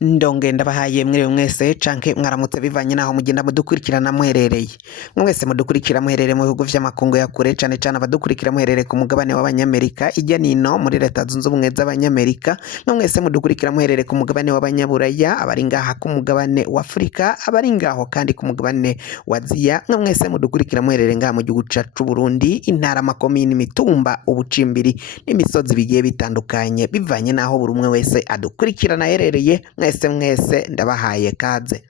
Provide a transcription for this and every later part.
Ndonge ndabahaye mwiriwe mwese canke mwaramutse bivanye naho mugenda mudukurikirana muherereye. Mwese mudukurikira muherereye mu bihugu vy'amakungu ya kure cane cane abadukurikira muherereye ku mugabane w'abanyamerika irya nino muri leta zunze ubumwe z'abanyamerika, mwese mudukurikira muherereye ku mugabane w'abanyaburaya, abari ngaha ku mugabane wa Afrika, abari ngaho kandi ku mugabane wa Aziya, mwese mudukurikira muherereye ngaha mu gihugu cacu c'u Burundi, intara, amakomine, imitumba, ubucimbiri n'imisozi bigiye bitandukanye bivanye naho buri umwe wese adukurikirana aherereye. Mwese ndabahaye kaze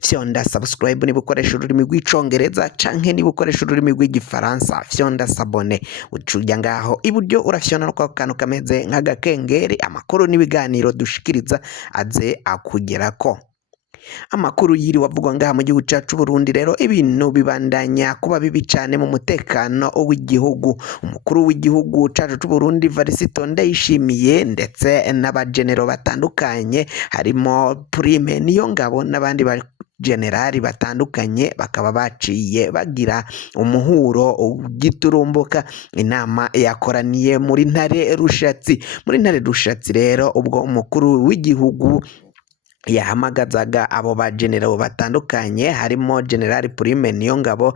fyonda subscribe niba ukoresha ururimi rw'icongereza canke niba ukoresha ururimi rw'igifaransa fyonda sabone ucuja ngaho iburyo urafyona kwa kantu kameze nk'agakengeri, amakuru n'ibiganiro dushikiriza aze akugerako. Amakuru yiri wavugwa ngaha mu gihugu cacu Burundi, rero ibintu bibandanya kuba bibi cane mu mutekano w'igihugu. Umukuru w'igihugu cacu c'u Burundi Varisito Ndayishimiye ndetse n'abagenero batandukanye harimo Prime Niyongabo n'abandi generali batandukanye bakaba baciye bagira umuhuro ugiturumbuka. Inama yakoraniye muri Ntare Rushatsi rero ubwo umukuru w'igihugu yahamagazaga abo bagenero batandukanye harimo General Prime Niyongabo,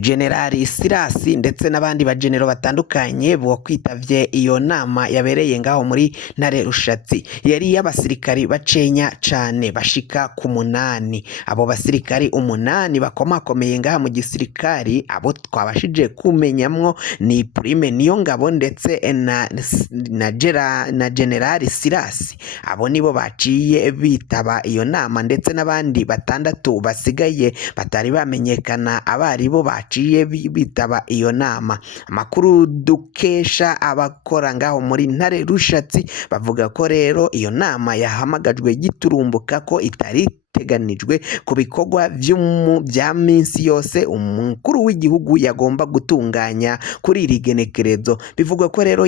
Generali Sirasi ndetse n'abandi bagenero batandukanye bo kwitavye iyo nama yabereye ngaho muri Ntare Rushatsi. Yari y'abasirikari bacenya cane bashika ku 8. Abo basirikari 8 bakomakomeye ngaha mu gisirikari, abo twabashije kumenyamwo ni Prime Niyongabo ndetse na Generali Sirasi. Abo nibo baciye bitaba iyo nama ndetse n'abandi batandatu basigaye batari bamenyekana abari bo baciye bitaba iyo nama. Amakuru dukesha abakora ngaho muri Ntare Rushatsi bavuga ko rero iyo nama yahamagajwe giturumbuka ko itari teganijwe ku bikorwa vya minsi yose umukuru w'igihugu yagomba gutunganya kuri iri genekerezo. Bivugwa ko rero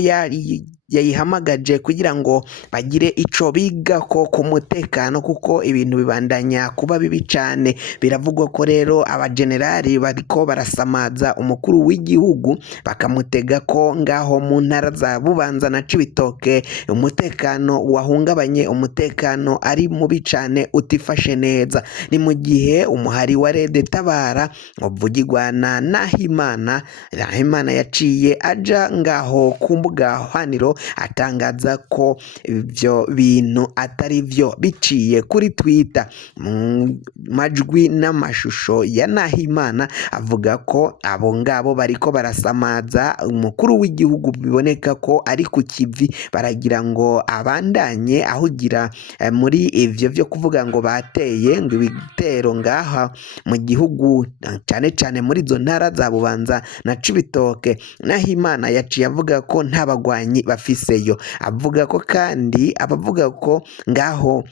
yayihamagaje kugira ngo bagire ico bigako ku mutekano kuko ibintu bibandanya kuba bibi cane. Biravugwa ko rero abagenerali bariko barasamaza umukuru w'igihugu bakamutega ko ngaho mu ntara za Bubanza na Cibitoke umutekano wahungabanye, umutekano ari mubi cane utifashe neza. Ni mu gihe umuhari wa Rede Tabara uvugirwa na Nahimana yaciye aja ngaho ku mbuga hwaniro atangaza ko ivyo bintu atari vyo biciye kuri Twitter. Majwi n'amashusho ya Nahimana avuga ko abo ngabo bariko barasamaza umukuru w'igihugu, biboneka ko ari ku kivi baragira ngo abandanye ahugira muri ivyo vyo kuvuga ngo bateye ngo ibitero ngaha mu gihugu cane cane muri zo ntara za Bubanza na Cibitoke. Nahimana yaciye avuga ko nta bagwanyi bafiseyo, avuga ko kandi abavuga ko ngaho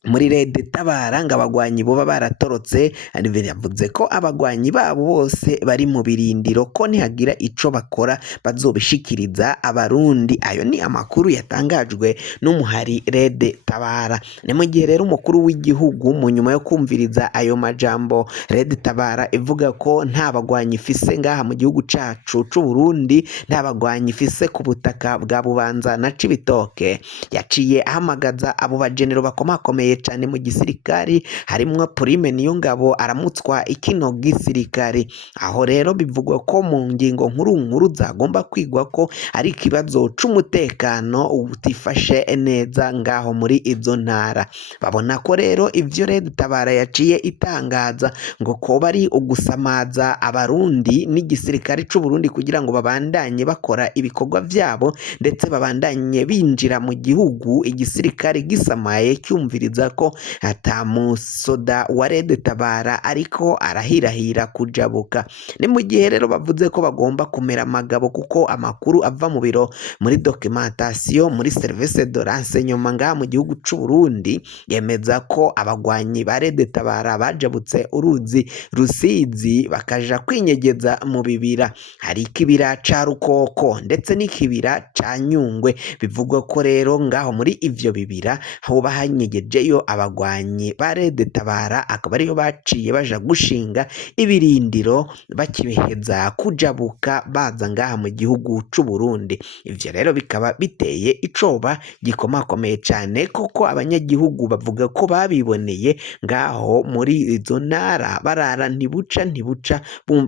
muri Rede Tabara ngo abagwanyi boba baratorotse. Yavuze ko abagwanyi babo bose bari mu birindiro ko nihagira ico bakora bazobishikiriza abarundi. Ayo ni amakuru yatangajwe n'umuhari Rede Tabara. Ni mu gihe rero umukuru w'igihugu mu nyuma yo kumviriza ayo majambo Rede Tabara ivuga ko nta bagwanyi ifise ngaha mu gihugu cacu c'u Burundi, nta bagwanyi ifise ku butaka bwa Bubanza na Cibitoke, yaciye ahamagaza abo bagenero bakomakomeye cane mu gisirikari harimwo Prime Niyongabo aramutswa ikino gisirikari. Aho rero bivugwa ko mu ngingo nkuru zagomba kwigwa ko ari ikibazo c'umutekano utifashe neza ngaho muri izo ntara. Babona ko rero ivyo Rede Tabara yaciye itangaza ngo ko bari ugusamaza abarundi n'igisirikari c'u Burundi kugira ngo babandanye bakora ibikorwa vyabo ndetse babandanye binjira mu gihugu, igisirikari gisamaye cyumviriza ko ata musoda wa Rede Tabara ariko arahirahira kujabuka. Ni mu gihe rero bavuze ko bagomba kumera amagabo kuko amakuru ava mu biro muri documentation muri service de renseignement ngaha mu gihugu c'u Burundi yemeza ko abagwanyi ba Rede Tabara bajabutse uruzi Rusizi bakaja kwinyegeza mu bibira. Hari ikibira ca Rukoko ndetse n'ikibira ca Nyungwe. Bivugwa ko rero ngaho muri ivyo bibira hoba hanyegeje ariyo abagwanyi ba Red Tabara akaba ariyo baciye baja gushinga ibirindiro bakibiheza kujabuka baza ngaha mu gihugu c'u Burundi. Ivyo rero bikaba biteye icoba gikomakomeye cane kuko abanyagihugu bavuga ko babiboneye ngaho muri izo ntara barara ntibuca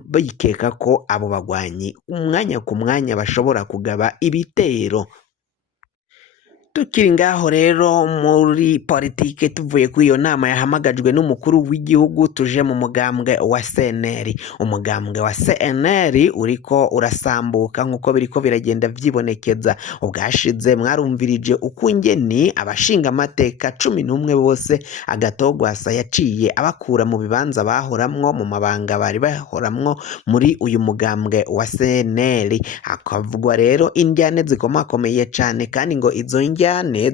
bikeka ko abo bagwanyi umwanya ku mwanya bashobora kugaba ibitero. Tukiri ngaho rero muri politike tuvuye kuri iyo nama yahamagajwe n'umukuru w'igihugu tuje mu mugambwe wa CNL. Umugambwe wa CNL uriko urasambuka nk'uko biriko biragenda vyibonekeza. Ubwashize mwarumvirije ukungeni abashinga amateka 11 bose Agatogwasa yaciye abakura mu bibanza bahoramwo mu mabanga bari bahoramwo muri uyu mugambwe wa CNL. Hakavugwa rero indyane zikomakomeye cane kandi ngo izo indyane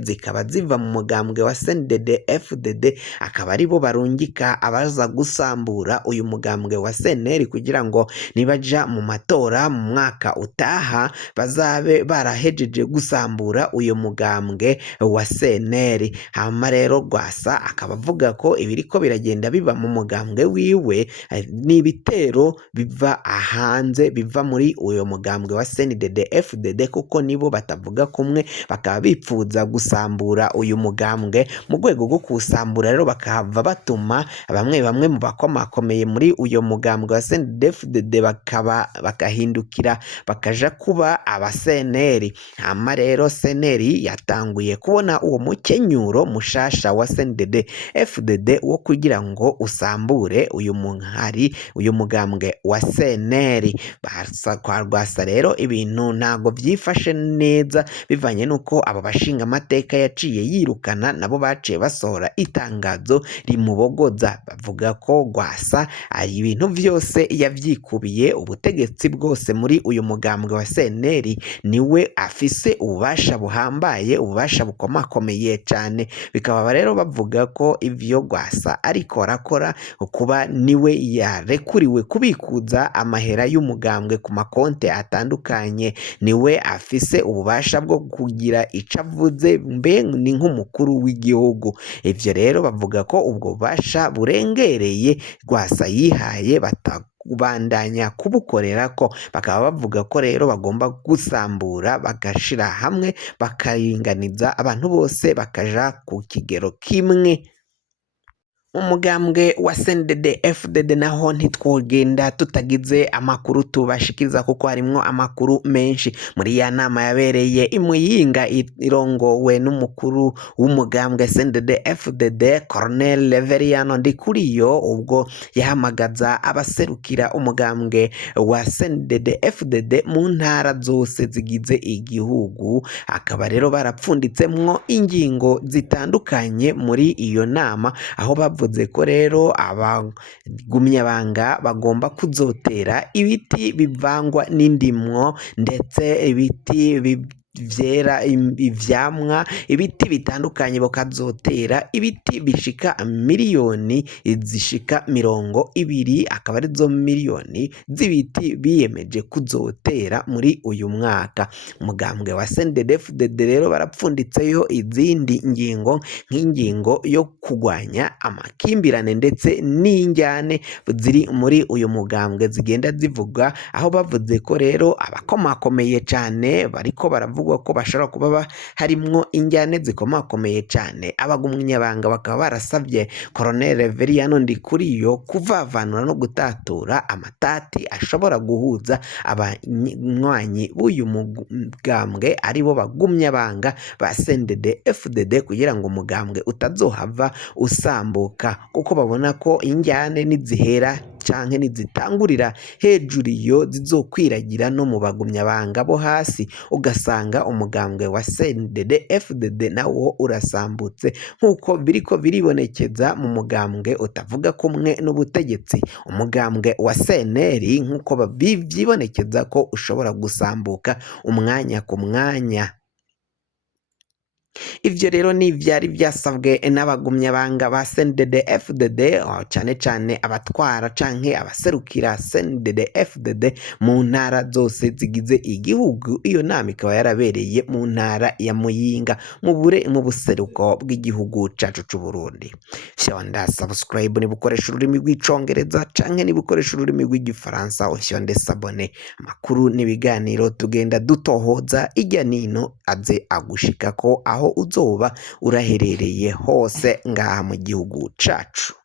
zikaba ziva mu mugambwe wa CNDD FDD akaba aribo barungika abaza gusambura uyu mugambwe wa CNL kugira ngo nibaja mu matora mu mwaka utaha bazabe barahejeje gusambura uyu mugambwe wa CNL. Hama rero Rwasa akaba avuga ko ibiriko biragenda biba mu mugambwe wiwe n'ibitero biva hanze biva muri uyu mugambwe wa CNDD FDD kuko nibo batavuga kumwe bakaba bipfuza gusambura uyu mugambwe. Mu rwego rwo kusambura rero bakahava batuma bamwe mu bakomakomeye muri uyu mugambwe wa CNDD-FDD bakahindukira bakaja kuba aba CNL. Hama rero CNL yatanguye kubona uwo mukenyuro mushasha wa CNDD-FDD wo kugira ngo usambure uyu mugambwe wa CNL. Kwa Rwasa rero ibintu ntago vyifashe neza bivanye nuko abo bashinga amateka yaciye yirukana nabo baciye basohora itangazo rimubogoza bavuga ko Rwasa ari ibintu vyose yavyikubiye ubutegetsi bwose muri uyu mugambwe wa CNL niwe afise ububasha buhambaye ububasha bukomakomeye cane. Bikaba rero bavuga ko ivyo Rwasa ariko arakora kuba niwe yarekuriwe kubikuza amahera y'umugambwe ku makonte atandukanye niwe afise ububasha bwo kugira icavuze mbe ni nk'umukuru w'igihugu. Ivyo rero bavuga ko ubwo bubasha burengereye Rwasa yihaye bandanya kubukorera ko bakaba bavuga ko rero bagomba gusambura bagashira hamwe bakaringaniza abantu bose bakaja ku kigero kimwe. Umugambwe wa CNDD-FDD naho ntitwogenda tutagize amakuru tubashikiriza kuko harimwo amakuru menshi. Muri ya nama yabereye imuyinga irongowe n'umukuru w'umugambwe CNDD-FDD Colonel Reveriyano Ndikuriyo ubwo yahamagaza abaserukira umugambwe wa CNDD-FDD mu ntara zose zigize igihugu. Akaba rero barapfunditsemwo ingingo zitandukanye muri iyo nama aho bavuze ko rero abagumyabanga bagomba kuzotera ibiti bivangwa n'indimwo ndetse ibiti vyera ivyamwa ibiti bitandukanye bakazotera ibiti bishika miliyoni zishika 20 akaba arizo miliyoni z'ibiti biyemeje kuzotera muri uyu mwaka. Umugambwe wa CNDD-FDD rero barapfunditseyo izindi ngingo nk'ingingo yo kugwanya amakimbirane ndetse n'injyane ziri muri uyu mugambwe zigenda zivuga aho bavuze ko rero abakomakomeye cane bariko baravuga ko bashobora kuba harimwo injyane zikomakomeye cane. Abagumyabanga bakaba barasavye Colonel Reveriyano Ndikuriyo kuvavanura no gutatura amatati ashobora guhuza abanywanyi b'uyu mugambwe aribo bagumyabanga ba CNDD-FDD kugira ngo umugambwe utazohava usambuka kuko babona ko injyane nizihera canke nizitangurira hejuru iyo zizokwiragira no mu bagumyabanga bo hasi ugasanga umugambwe wa CNDD-FDD nawo urasambutse nk'uko biriko biribonekeza mu mugambwe utavuga kumwe n'ubutegetsi. Umugambwe wa CNL nk'uko byibonekeza ko ushobora gusambuka umwanya ku mwanya. ivyo rero ni ivyari vyasabwe n'abagumyabanga ba CNDD-FDD cane cane abatwara canke abaserukira CNDD-FDD mu ntara zose zigize igihugu. Iyo nama ikaba yarabereye mu ntara ya Muyinga mu buseruko bw'igihugu cacu c'Uburundi. Fyonda subscribe niba ukoresha ururimi rw'icongereza canke niba ukoresha ururimi rw'igifaransa, ufyonde sabone. Amakuru n'ibiganiro tugenda dutohoza irya nino aze agushikako aho uzoba uraherereye hose ngaha mu gihugu cacu.